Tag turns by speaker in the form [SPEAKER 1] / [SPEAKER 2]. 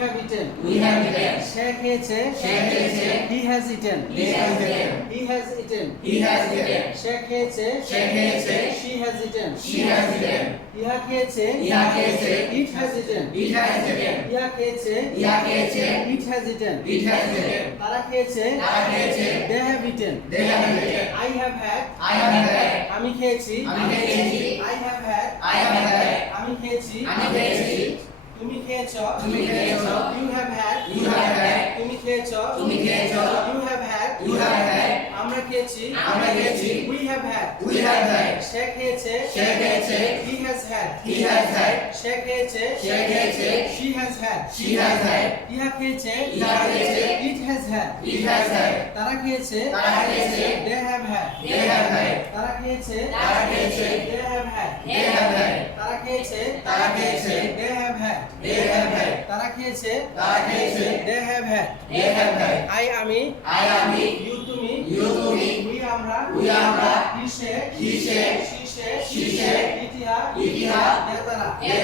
[SPEAKER 1] have eaten
[SPEAKER 2] We have eaten.
[SPEAKER 1] সে খেয়েছে
[SPEAKER 2] সে খেয়েছে।
[SPEAKER 1] he has eaten
[SPEAKER 2] He has eaten.
[SPEAKER 1] he has eaten
[SPEAKER 2] He has eaten.
[SPEAKER 1] সে খেয়েছে
[SPEAKER 2] সে খেয়েছে।
[SPEAKER 1] she has eaten
[SPEAKER 2] She has eaten.
[SPEAKER 1] ইহা খেয়েছে
[SPEAKER 2] ইহা খেয়েছে।
[SPEAKER 1] it has eaten
[SPEAKER 2] It has eaten.
[SPEAKER 1] ইহা খেয়েছে
[SPEAKER 2] ইহা খেয়েছে।
[SPEAKER 1] it has eaten
[SPEAKER 2] It has eaten.
[SPEAKER 1] তারা খেয়েছে
[SPEAKER 2] তারা খেয়েছে।
[SPEAKER 1] they have eaten
[SPEAKER 2] They have eaten.
[SPEAKER 1] I have had
[SPEAKER 2] I have had.
[SPEAKER 1] আমি খেয়েছি
[SPEAKER 2] আমি খেয়েছি।
[SPEAKER 1] I have had
[SPEAKER 2] I have had.
[SPEAKER 1] আমি খেয়েছি
[SPEAKER 2] আমি খেয়েছি।
[SPEAKER 1] তুমি খেয়েছো
[SPEAKER 2] তুমি খেয়েছো।
[SPEAKER 1] you have had
[SPEAKER 2] You have had.
[SPEAKER 1] তুমি খেয়েছো
[SPEAKER 2] তুমি খেয়েছো।
[SPEAKER 1] you have had
[SPEAKER 2] You have had.
[SPEAKER 1] আমরা খেয়েছি
[SPEAKER 2] আমরা খেয়েছি।
[SPEAKER 1] we have had
[SPEAKER 2] We have had.
[SPEAKER 1] সে খেয়েছে
[SPEAKER 2] সে খেয়েছে।
[SPEAKER 1] he has had
[SPEAKER 2] He has had.
[SPEAKER 1] সে খেয়েছে
[SPEAKER 2] সে খেয়েছে।
[SPEAKER 1] she has had
[SPEAKER 2] She has had.
[SPEAKER 1] ইহা খেয়েছে
[SPEAKER 2] ইহা খেয়েছে।
[SPEAKER 1] it has had
[SPEAKER 2] It has had.
[SPEAKER 1] তারা খেয়েছে
[SPEAKER 2] তারা খেয়েছে।
[SPEAKER 1] they have had
[SPEAKER 2] They have had.
[SPEAKER 1] তারা খেয়েছে
[SPEAKER 2] তারা খেয়েছে।
[SPEAKER 1] they have had
[SPEAKER 2] They have had.
[SPEAKER 1] তারা খেয়েছে
[SPEAKER 2] তারা খেয়েছে।
[SPEAKER 1] they have had
[SPEAKER 2] They have had.
[SPEAKER 1] তারা খেয়েছে?
[SPEAKER 2] তারা খেয়েছে।
[SPEAKER 1] They have had
[SPEAKER 2] they have had
[SPEAKER 1] I আমি।
[SPEAKER 2] আই আমি।
[SPEAKER 1] ইউ তুমি।
[SPEAKER 2] ইউ তুমি।
[SPEAKER 1] উই আমরা।
[SPEAKER 2] উই আমরা।
[SPEAKER 1] কিসে কিসে
[SPEAKER 2] শীর্ষে। শীর্ষে।
[SPEAKER 1] ইতিহাস।
[SPEAKER 2] ইতিহাস।
[SPEAKER 1] এ তারা
[SPEAKER 2] এ